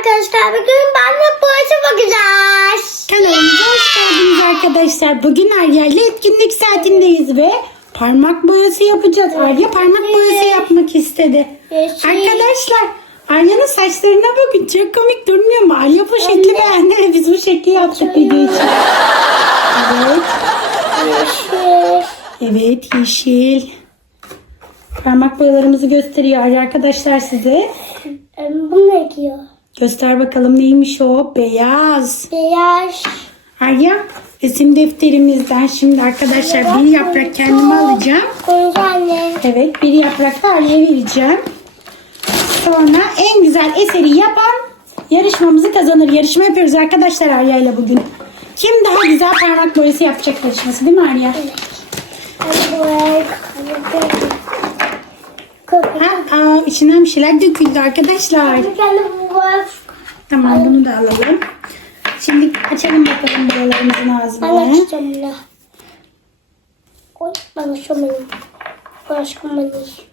arkadaşlar. Bugün benle boyası bakacağız. Kanalımıza hoş geldiniz arkadaşlar. Bugün Arya ile etkinlik saatindeyiz ve parmak boyası yapacağız. Arya parmak boyası yapmak istedi. Arkadaşlar Arya'nın saçlarına bakın çok komik durmuyor mu? Arya bu şekli beğendi ve biz bu şekli yaptık video için. Evet, Yeşil. evet yeşil. Parmak boyalarımızı gösteriyor Arya arkadaşlar size. Bu ne diyor? Göster bakalım neymiş o? Beyaz. Beyaz. Arya resim defterimizden şimdi arkadaşlar bir yaprak kendime alacağım. Koyunca anne. Evet bir yaprak da Arya'ya vereceğim. Sonra en güzel eseri yapan yarışmamızı kazanır. Yarışma yapıyoruz arkadaşlar Arya ile bugün. Kim daha güzel parmak boyası yapacak yarışması değil mi Arya? Köpek. Ha, aa, içinden bir şeyler döküldü arkadaşlar. Tamam bunu da alalım. Şimdi açalım bakalım boyalarımızın Ben ağzını. açacağım bunu.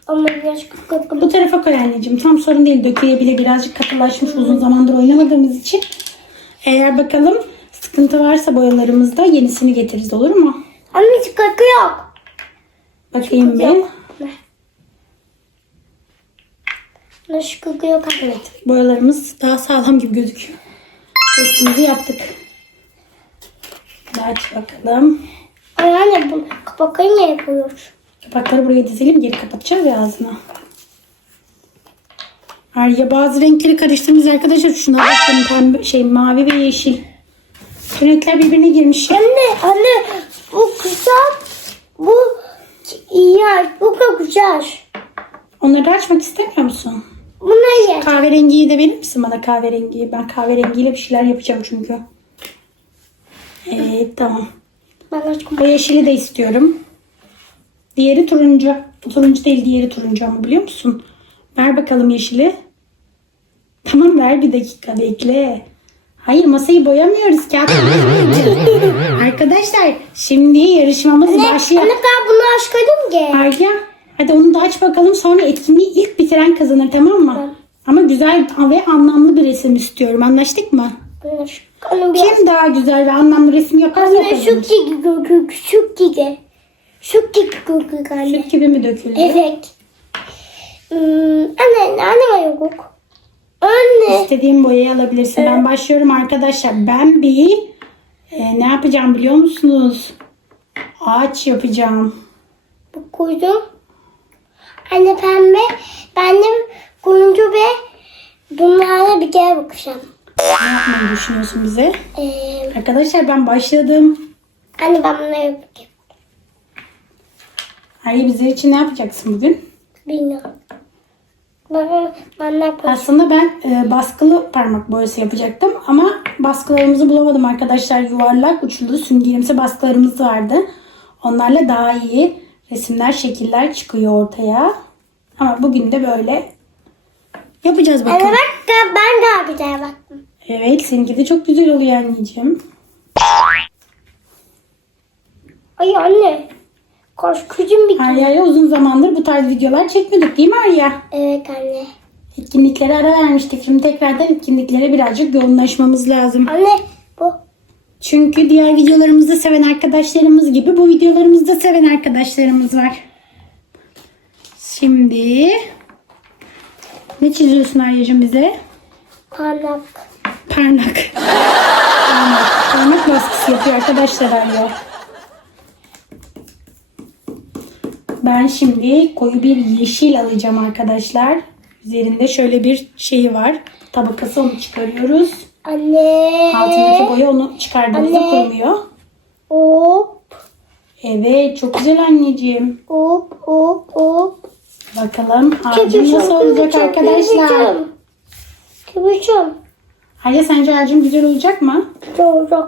Oy başka köpek. Bu tarafa koy anneciğim. Tam sorun değil. Dökülebilir. Birazcık katılaşmış uzun zamandır oynamadığımız için. Eğer bakalım sıkıntı varsa boyalarımızda yenisini getiririz olur mu? Anne hiç koku yok. Bakayım bir. Yok. Ne? Nasıl koku yok anne? Boyalarımız daha sağlam gibi gözüküyor. Testimizi yaptık. Aç bakalım. Ay anne bu kapakayı niye yapıyor? Kapakları buraya dizelim. Geri kapatacağız ya ağzını. Arya bazı renkleri karıştırmış arkadaşlar. Şuna bakın pembe, şey mavi ve yeşil. Renkler birbirine girmiş. Anne anne bu güzel. Bu iyi. Bu da güzel. Onları açmak istemiyor musun? Bu ne yer? Kahverengiyi de verir misin bana kahverengiyi? Ben kahverengiyle bir şeyler yapacağım çünkü. Evet tamam. O yeşili de istiyorum. Diğeri turuncu. Turuncu değil diğeri turuncu ama biliyor musun? Ver bakalım yeşili. Tamam ver bir dakika bekle. Hayır masayı boyamıyoruz kağıt. Arkadaşlar şimdi yarışmamız başlıyor. anne ben bunu açkalım ki. Arya hadi onu da aç bakalım sonra etkinliği ilk bitiren kazanır tamam mı? Tamam. Ama güzel ve anlamlı bir resim istiyorum anlaştık mı? Anne biraz. Kim daha güzel ve anlamlı resim yaparsa Anne şu kazanır. gibi koku. Şu gibi. Şu gibi koku anne. Gibi mi döküldü? Evet. Hmm, anne anne yok. Anne. İstediğin boyayı alabilirsin. Ben başlıyorum arkadaşlar. Ben bir e, ne yapacağım biliyor musunuz? Ağaç yapacağım. Bu koydum. Anne pembe. Ben de koyuncu ve bunlarla bir kere bakacağım. Ne yapmayı düşünüyorsun bize? Ee, Arkadaşlar ben başladım. anne ben bunları yapacağım. Hayır bizler için ne yapacaksın bugün? Bilmiyorum. Aslında ben e, baskılı parmak boyası yapacaktım ama baskılarımızı bulamadım arkadaşlar. Yuvarlak uçlu süngerimsi baskılarımız vardı. Onlarla daha iyi resimler, şekiller çıkıyor ortaya. Ama bugün de böyle yapacağız bakalım. bak da ben daha güzel baktım. Evet seninki de çok güzel oluyor anneciğim. Ay anne. Korkucum bir Arya'ya uzun zamandır bu tarz videolar çekmiyorduk değil mi Arya? Evet anne. Etkinliklere ara vermiştik. Şimdi tekrardan etkinliklere birazcık yoğunlaşmamız lazım. Anne bu. Çünkü diğer videolarımızda seven arkadaşlarımız gibi bu videolarımızda seven arkadaşlarımız var. Şimdi ne çiziyorsun Arya'cığım bize? Parmak. Parmak. Parmak. Parmak baskısı yapıyor arkadaşlar Arya. Ben şimdi koyu bir yeşil alacağım arkadaşlar. Üzerinde şöyle bir şeyi var. Tabakası onu çıkarıyoruz. Anne. Altındaki boya onu çıkardığımızda Anne. kurumuyor. Hop. Evet çok güzel anneciğim. Hop hop hop. Bakalım ağacım nasıl olacak arkadaşlar. Kıvırcım. Arya sence ağacım güzel olacak mı? Olacak.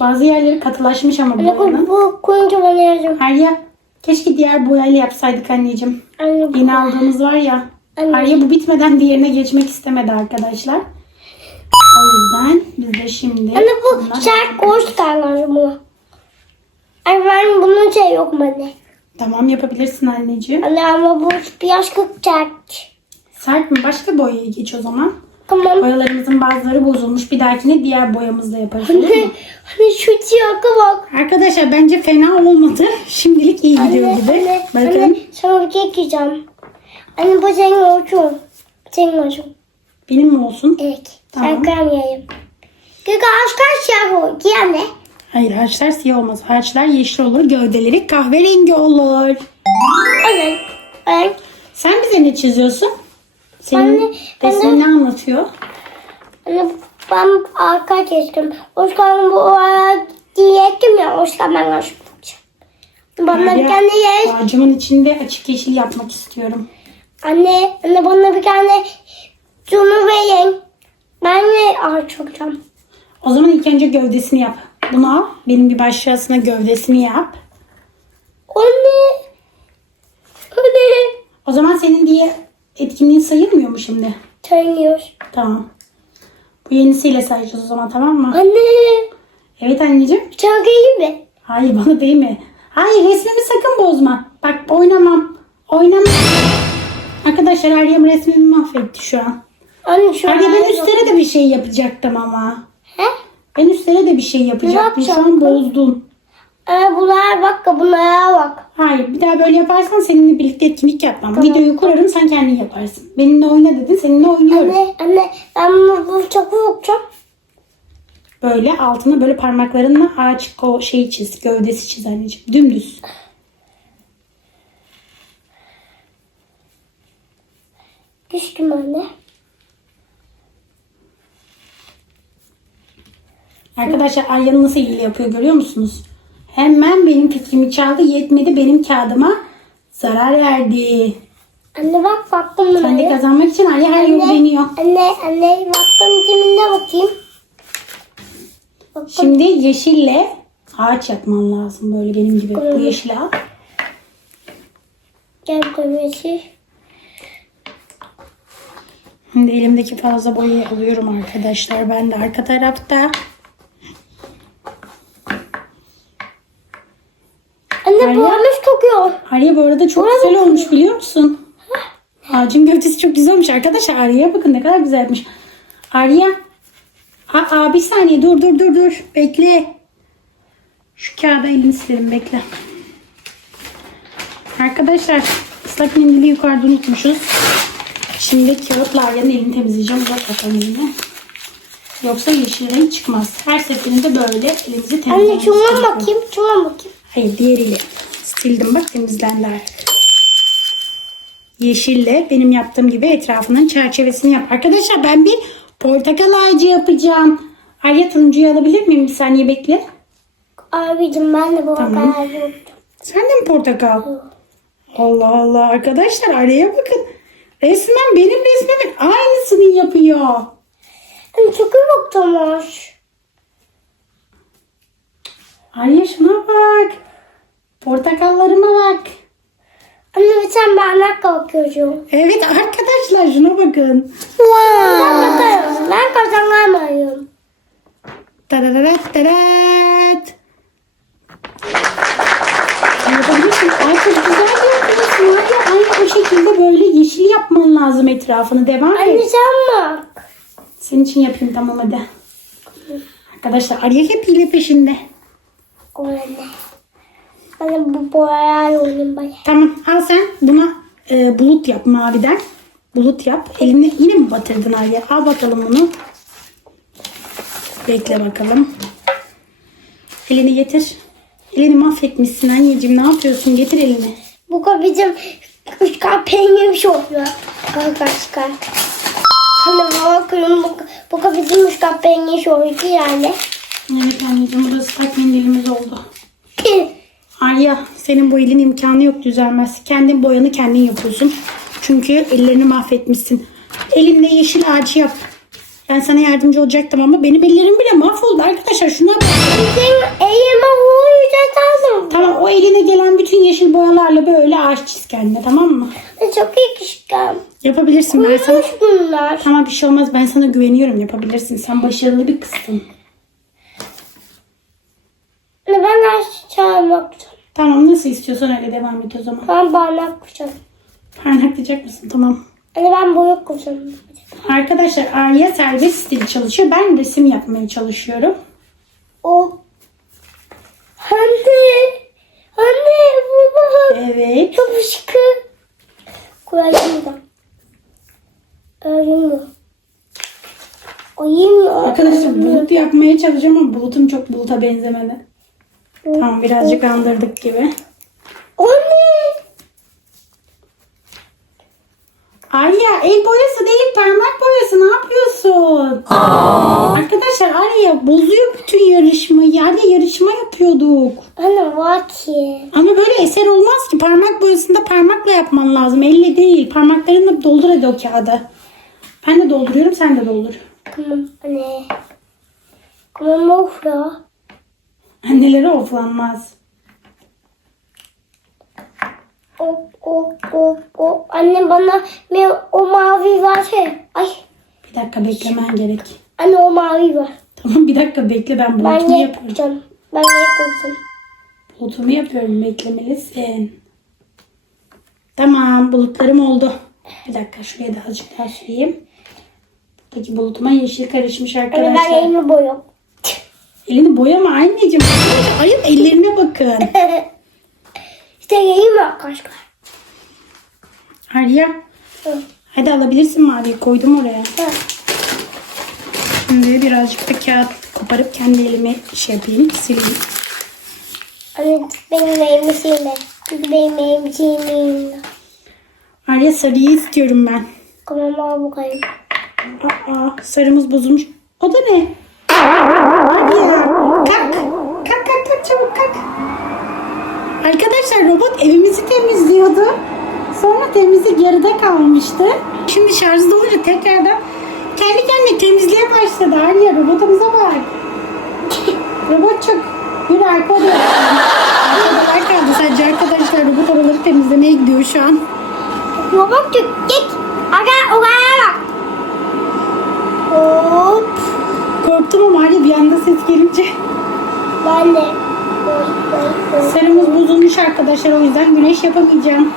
Bazı yerleri katılaşmış ama boyanın. bu, koyunca bana yazacağım. Arya keşke diğer boyayla yapsaydık anneciğim. Anne. Yeni aldığımız var ya. Anne. Arya bu bitmeden diğerine geçmek istemedi arkadaşlar. O yüzden biz de şimdi... Anne bu bundan- şark koş derler bunu. Ay ben bunun şey yok mu anne? Tamam yapabilirsin anneciğim. Anne ama bu biraz kıkacak. Sert mi? Başka boyaya geç o zaman. Tamam. Boyalarımızın bazıları bozulmuş. Bir dahakine diğer boyamızla yaparız. olur mu? Anne, hani şu tiyaka bak. Arkadaşlar bence fena olmadı. Şimdilik iyi gidiyor Anne, gibi. anne, Bakın. anne, sana bir şey diyeceğim. Anne bu senin olsun. Senin olsun. Benim mi olsun? Evet. Tamam. Sen kalmayayım. Çünkü ağaçlar siyah olur. Anne. Hayır ağaçlar siyah olmaz. Ağaçlar yeşil olur. Gövdeleri kahverengi olur. Anne. Ben, Sen bize ne çiziyorsun? Senin Anne, resmin anne. ne anlatıyor? anne ben arka kestim. O zaman bu ara diyettim ya. O zaman ben aşık olacağım. Bana bir tane yer. Ağacımın içinde açık yeşil yapmak istiyorum. Anne, anne bana bir tane şunu verin. Ben de ağaç olacağım. O zaman ilk önce gövdesini yap. Bunu al. Benim bir başyasına gövdesini yap. Anne. Anne. O zaman senin diye etkinliğin sayılmıyor mu şimdi? Tanıyoruz. Tamam. Bu yenisiyle sayacağız o zaman tamam mı? Anne. Evet anneciğim. Çok iyi mi? Hayır bana değil mi? Hayır resmimi sakın bozma. Bak oynamam. Oynamam. Arkadaşlar Arya'm resmimi mahvetti şu an. Anne şu Arya an- ben üstlere de bir şey yapacaktım ama. He? Ben üstlere de bir şey yapacaktım. Şu an bozdun. Anne bunlara bak bunlara bak. Hayır bir daha böyle yaparsan seninle birlikte etkinlik yapmam. Videoyu kurarım sen kendin yaparsın. Benimle oyna dedin seninle oynuyorum. Anne anne ben bunu çok korkacağım. Böyle altına böyle parmaklarınla ağaç o şeyi çiz. Gövdesi çiz anneciğim. Dümdüz. Düştüm anne. Arkadaşlar Arya'nın nasıl hile yapıyor görüyor musunuz? Hemen benim fikrimi çaldı. Yetmedi benim kağıdıma zarar verdi. Anne bak baktım Ben de bunlara. kazanmak için Arya her yolu deniyor. Anne anne baktım kimine bakayım. Baktım. Şimdi yeşille ağaç yapman lazım böyle benim gibi. Bu Evet. yeşili al. Gel koyması. Şimdi elimdeki fazla boyayı alıyorum arkadaşlar. Ben de arka tarafta. Anne Anne. almış kokuyor. Arya bu arada çok Orada güzel olmuş biliyor musun? Ağacın gövdesi çok güzel olmuş arkadaşlar. Arya'ya bakın ne kadar güzel yapmış. Arya. Aa, bir saniye dur dur dur dur. Bekle. Şu kağıda elini silelim bekle. Arkadaşlar ıslak mendili yukarıda unutmuşuz. Şimdi kağıtla Arya'nın elini temizleyeceğim. Uzat bakalım elini. Yoksa yeşil renk çıkmaz. Her seferinde böyle elimizi Anne temizlememiz şuna gerekiyor. bakayım. Şuna bakayım. Hayır diğeriyle. Sildim bak temizlendi artık. Yeşille benim yaptığım gibi etrafının çerçevesini yap. Arkadaşlar ben bir portakal ağacı yapacağım. Arya turuncuyu alabilir miyim? Bir saniye bekle. Abicim ben de bu Tamam. yapacağım. Sen de mi portakal? Allah Allah arkadaşlar Arya'ya bakın. Resmen benim resmimin aynısını yapıyor. Çok iyi baktımış. Arya şuna bak. Portakallarıma bak. Anne sen bana kalkıyorsun. Evet arkadaşlar şuna bakın. Bakarım. Ben kazanamayım. Tarararat tarat. Yapabilirsin. Ay çok güzel yapıyorsun. Aynı o şekilde böyle yeşil yapman lazım etrafını. Devam Anne et. sen bak. Senin için yapayım tamam hadi. Arkadaşlar Arya hep hile peşinde. O Anne bu boyalar oynayayım ben. Tamam al sen buna e, bulut yap maviden. Bulut yap. Elini yine mi batırdın Arya? Al bakalım bunu. Bekle bakalım. Elini getir. Elini mahvetmişsin anneciğim. Ne yapıyorsun? Getir elini. Bu da bizim üç kat peynir bir şey oluyor. Çıkar. Anne bakıyorum bu, bu da bizim üç kat peynir şey oluyor yani. Evet anneciğim burası ıslak mendilimiz oldu. Arya senin bu elin imkanı yok düzelmez. Kendin boyanı kendin yapıyorsun. Çünkü ellerini mahvetmişsin. Elinde yeşil ağacı yap. Ben sana yardımcı olacaktım ama benim ellerim bile mahvoldu arkadaşlar. Şuna. Bizim elime lazım. Tamam o eline gelen bütün yeşil boyalarla böyle ağaç çiz kendine tamam mı? Çok iyi kışkım. Yapabilirsin ben sana. Kurumuş bunlar. Tamam bir şey olmaz ben sana güveniyorum yapabilirsin. Sen başarılı bir kızsın. Ben aşağı bakacağım. Tamam nasıl istiyorsan öyle devam et o zaman. Ben barnak kuşağım. Parmaklayacak mısın? Tamam. Anne ben boya kullanıyorum. Arkadaşlar Arya serbest stil çalışıyor. Ben resim yapmaya çalışıyorum. O. Anne. Anne baba. Evet. Çok şıkı. Koyayım da. Öyle Oyayım mı? Arkadaşlar bulut yapmaya çalışıyorum ama bulutum çok buluta benzemedi. Tamam birazcık andırdık gibi. Anne. Arya el boyası değil parmak boyası ne yapıyorsun? Arkadaşlar Arya bozuyor bütün yarışmayı. Arya yarışma yapıyorduk. Anne var ki. Ama böyle eser olmaz ki. Parmak boyasında parmakla yapman lazım. Elle değil. Parmaklarınla doldur hadi o kağıdı. Ben de dolduruyorum sen de doldur. Anne. Of ya. Annelere oflanmaz. Of of of of. Anne bana bir o mavi versene. Ay. Bir dakika beklemen gerek. Anne o mavi var. Tamam bir dakika bekle ben Ben bulutumu ne yapıyorum. yapacağım? Ben ne yapacağım? Bulutumu yapıyorum beklemelisin. Tamam bulutlarım oldu. Bir dakika şuraya da azıcık daha süreyim. Buradaki bulutuma yeşil karışmış Anne ben arkadaşlar. elimi boyuyorum. Elini boyama anneciğim. Ayın ellerine bakın. işte elimi arkadaşlar. Arya Hı. hadi alabilirsin maviyi koydum oraya. Hı. Şimdi birazcık da kağıt koparıp kendi elime şey yapayım sileyim. Anne benim elimi silme. Çünkü benim elimi silmeyin. Arya sarıyı istiyorum ben. Tamam al bakayım. Aa, sarımız bozulmuş. O da ne? Arkadaşlar robot evimizi temizliyordu. Sonra temizlik yarıda kalmıştı. Şimdi şarjda olunca tekrardan kendi kendine temizliğe başladı. Arya robotumuza bak. Robot çok bir arka odaya. Arka odalar kaldı sadece arkadaşlar robot oraları temizlemeye gidiyor şu an. Robot çık git. Aga oraya bak. Hop. Korktum ama Arya bir anda ses gelince. Ben de. Sarımız bozulmuş arkadaşlar o yüzden güneş yapamayacağım.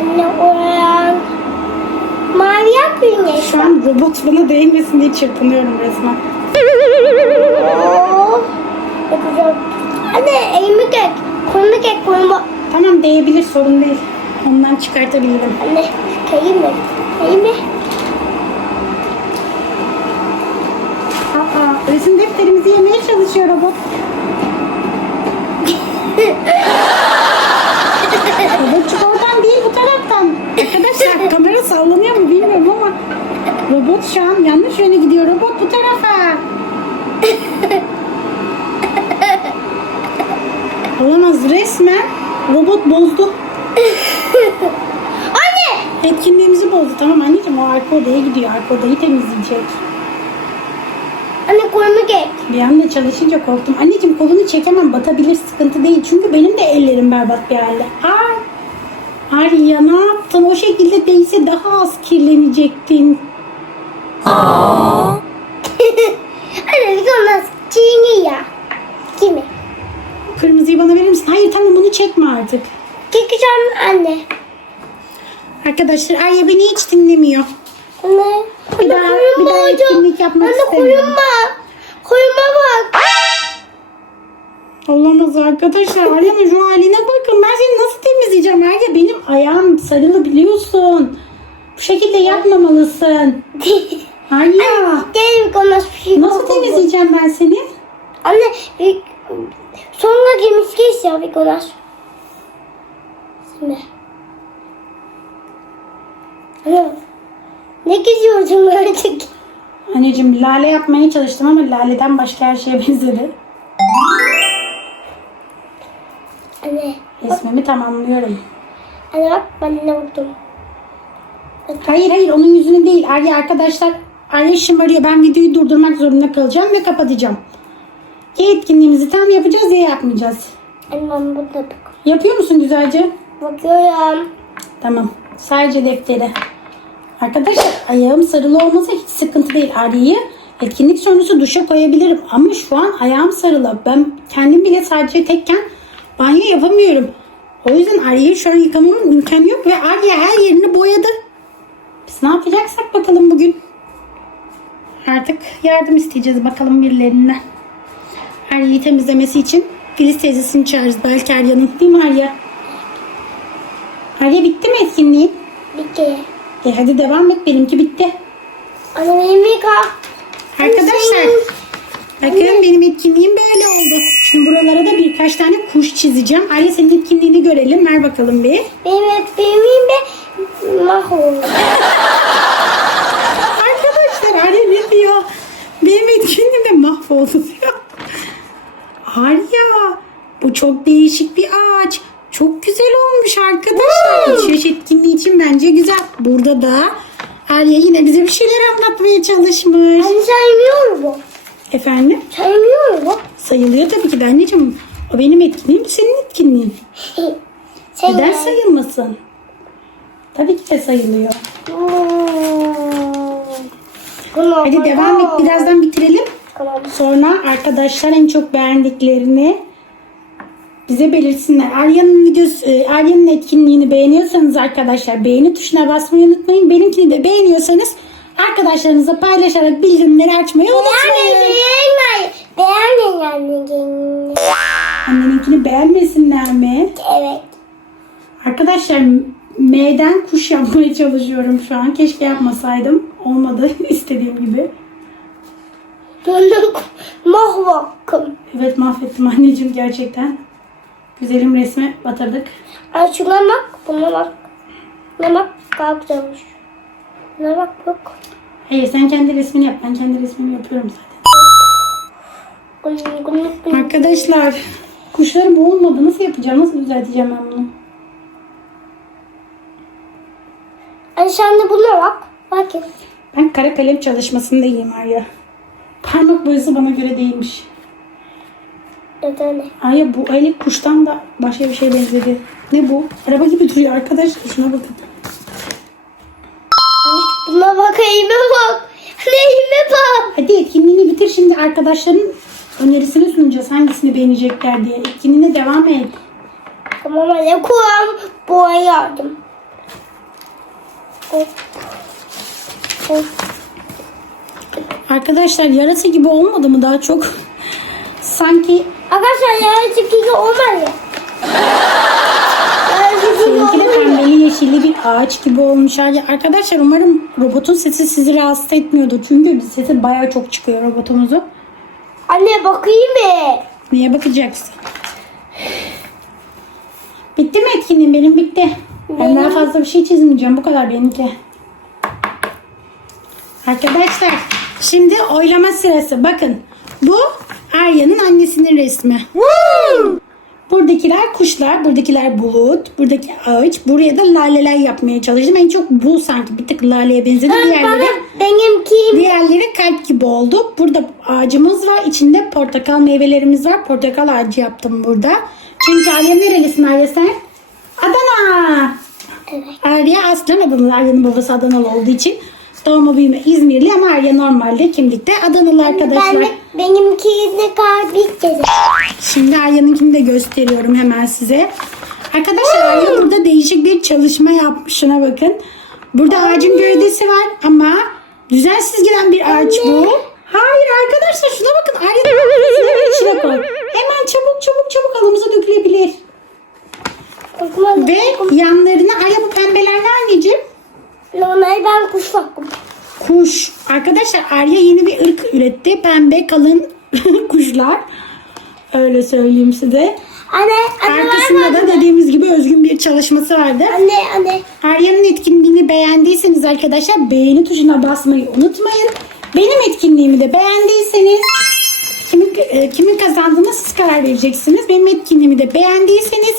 Anne oraya. Mavi yap güneş. Şu an robot bana değmesin diye çırpınıyorum resmen. Yapacağım. Anne elimi kek. Kolunu kek kolunu. Tamam değebilir sorun değil. Ondan çıkartabilirim. Anne kayayım mı? Kayayım mı? Aa, resim defterimizi yemeye çalışıyor robot. Robotçuk oradan değil bu taraftan. Arkadaşlar kamera sallanıyor mu bilmiyorum ama robot şu an yanlış yöne gidiyor. Robot bu tarafa. Olamaz resmen robot bozdu. Anne. Etkinliğimizi bozdu. Tamam anneciğim o arka odaya gidiyor. Arka odayı temizleyecek. Anne kolumu kek. Bir anda çalışınca korktum. Anneciğim kolunu çekemem batabilir sıkıntı değil. Çünkü benim de ellerim berbat bir halde. Ay. Arya ne yaptın? O şekilde değilse daha az kirlenecektin. Anne bir olmaz. Çiğni ya. Kimi? Kırmızıyı bana verir misin? Hayır tamam bunu çekme artık. Çekeceğim anne. Arkadaşlar Arya beni hiç dinlemiyor. Anne. Bir anne, daha- bir daha etkinlik yapmak Anne istemiyorum. koyun bak. Koyuma bak. Olamaz arkadaşlar. Arya'nın şu haline bakın. Ben seni nasıl temizleyeceğim Arya? Benim ayağım sarılı biliyorsun. Bu şekilde yapmamalısın. Konuş bir şey. Nasıl temizleyeceğim ben seni? Anne bir, sonra gümüş geç ya bir konuş. Şimdi. Anne. Ne geziyorsun artık? Anneciğim lale yapmaya çalıştım ama laleden başka her şeye benzedi. Anne. Resmimi tamamlıyorum. Anne bak ben ne buldum. Hayır hayır onun yüzüne değil. Arya arkadaşlar Arya şımarıyor. Ben videoyu durdurmak zorunda kalacağım ve kapatacağım. Ya etkinliğimizi tam yapacağız ya yapmayacağız. Anne ben burada. Yapıyor musun güzelce? Bakıyorum. Tamam. Sadece defteri. Arkadaşlar ayağım sarılı olmasa hiç sıkıntı değil. Arya'yı etkinlik sonrası duşa koyabilirim. Ama şu an ayağım sarılı. Ben kendim bile sadece tekken banyo yapamıyorum. O yüzden Arya'yı şu an yıkamamın imkanı yok ve Arya her yerini boyadı. Biz ne yapacaksak bakalım bugün. Artık yardım isteyeceğiz bakalım birilerinden. Arya'yı temizlemesi için Filiz teyzesini çağırırız. Belki Arya'nın değil mi Arya? Arya bitti mi etkinliğin? Kere. E hadi devam et. Benimki bitti. Anne benim. Arkadaşlar bakın benim etkinliğim böyle oldu. Şimdi buralara da birkaç tane kuş çizeceğim. Arya senin etkinliğini görelim. Ver bakalım bir. Benim benim de mahvoldu. Arkadaşlar Arya ne diyor? Benim etkinliğim de mahvoldu diyor. Arya bu çok değişik bir ağaç. Çok güzel olmuş arkadaşlar. Alışveriş etkinliği için bence güzel. Burada da Arya yine bize bir şeyler anlatmaya çalışmış. Anne saymıyor bu. Efendim? Saymıyor bu. Sayılıyor tabii ki de anneciğim. O benim etkinliğim, senin etkinliğin. Sen Neden sayılmasın? Tabii ki de sayılıyor. Bunu Hadi devam et. Birazdan bitirelim. Sonra arkadaşlar en çok beğendiklerini bize belirsinler. Arya'nın videosu, e, Arya'nın etkinliğini beğeniyorsanız arkadaşlar beğeni tuşuna basmayı unutmayın. Benimkini de beğeniyorsanız arkadaşlarınızla paylaşarak bildirimleri açmayı unutmayın. beğenmeyin. Anneciğim. Anneninkini beğenmesinler mi? Evet. Arkadaşlar M'den kuş yapmaya çalışıyorum şu an. Keşke yapmasaydım. Olmadı istediğim gibi. Mahvoldum. Evet mahvettim anneciğim gerçekten. Güzelim resme batırdık. Ay şuna bak, buna bak. Buna bak, güzelmiş. Buna bak, yok. Hayır sen kendi resmini yap. Ben kendi resmimi yapıyorum zaten. Arkadaşlar kuşlarım bu olmadı. Nasıl yapacağım? Nasıl düzelteceğim ben bunu? Ay sen de buna bak. Bakın. Ben kara kalem çalışmasındayım Arya. Parmak boyası bana göre değilmiş. Neden? Arya bu aylık kuştan da başka bir şey benzedi. Ne bu? Araba gibi duruyor arkadaşlar. Şuna bakın. Buna bak, eğime bak. Eğime bak. Hadi etkinliğini bitir şimdi arkadaşların önerisini sunacağız. Hangisini beğenecekler diye. Etkinliğine devam et. Tamam anne, kulağım boğa yardım. Hop. Hop. Arkadaşlar yarası gibi olmadı mı daha çok? Sanki Arkadaşlar yarıcık gibi olmadı. Seninki de pembeli yeşilli bir ağaç gibi olmuş. Arkadaşlar umarım robotun sesi sizi rahatsız etmiyordur. Çünkü sesi bayağı çok çıkıyor robotumuzun. Anne bakayım mı? Neye bakacaksın? Bitti mi etkinliğin? Benim bitti. Ben daha fazla bir şey çizmeyeceğim. Bu kadar benimki. Arkadaşlar şimdi oylama sırası. Bakın bu Arya'nın annesinin resmi. Buradakiler kuşlar, buradakiler bulut, buradaki ağaç. Buraya da laleler yapmaya çalıştım. En çok bu sanki bir tık laleye benzedi. Diğerleri, Bana benimki diğerleri kalp gibi oldu. Burada ağacımız var. İçinde portakal meyvelerimiz var. Portakal ağacı yaptım burada. Çünkü Arya nerelisin Arya sen? Adana. Evet. Arya aslen Adanalı. Arya'nın babası Adanalı olduğu için doğma büyüme İzmirli ama Arya normalde kimlikte Adanalı arkadaşlar. Ben benimki kalbi kedi. Şimdi Arya'nınkini de gösteriyorum hemen size. Arkadaşlar Arya burada değişik bir çalışma yapmış. Şuna bakın. Burada ağacın gövdesi var ama düzensiz giden bir ağaç bu. Hayır arkadaşlar şuna bakın. Arya gövdesini içine koy. Hemen çabuk çabuk çabuk halımıza dökülebilir. Ve yanlarına Arya bu pembeler ne anneciğim? Normal ben kuş baktım. Kuş. Arkadaşlar Arya yeni bir ırk üretti. Pembe kalın kuşlar. Öyle söyleyeyim size. Anne, anne Arkasında da dediğimiz gibi özgün bir çalışması vardı. Anne, anne. Arya'nın etkinliğini beğendiyseniz arkadaşlar beğeni tuşuna basmayı unutmayın. Benim etkinliğimi de beğendiyseniz kimin, e, kimin kazandığına siz karar vereceksiniz. Benim etkinliğimi de beğendiyseniz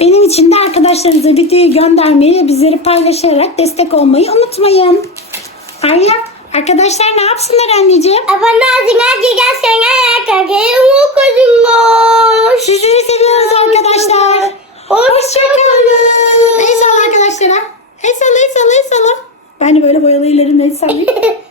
benim için de arkadaşlarınıza videoyu göndermeyi ve bizleri paylaşarak destek olmayı unutmayın. Arya, arkadaşlar ne yapsınlar anneciğim? Abone olsun, hadi gel sen ayak umut kocumuz. Sizleri seviyoruz arkadaşlar. Hoşçakalın. El salla arkadaşlara. El salla, el salla, el salla. Ben de böyle boyalı ellerimle el sallayayım.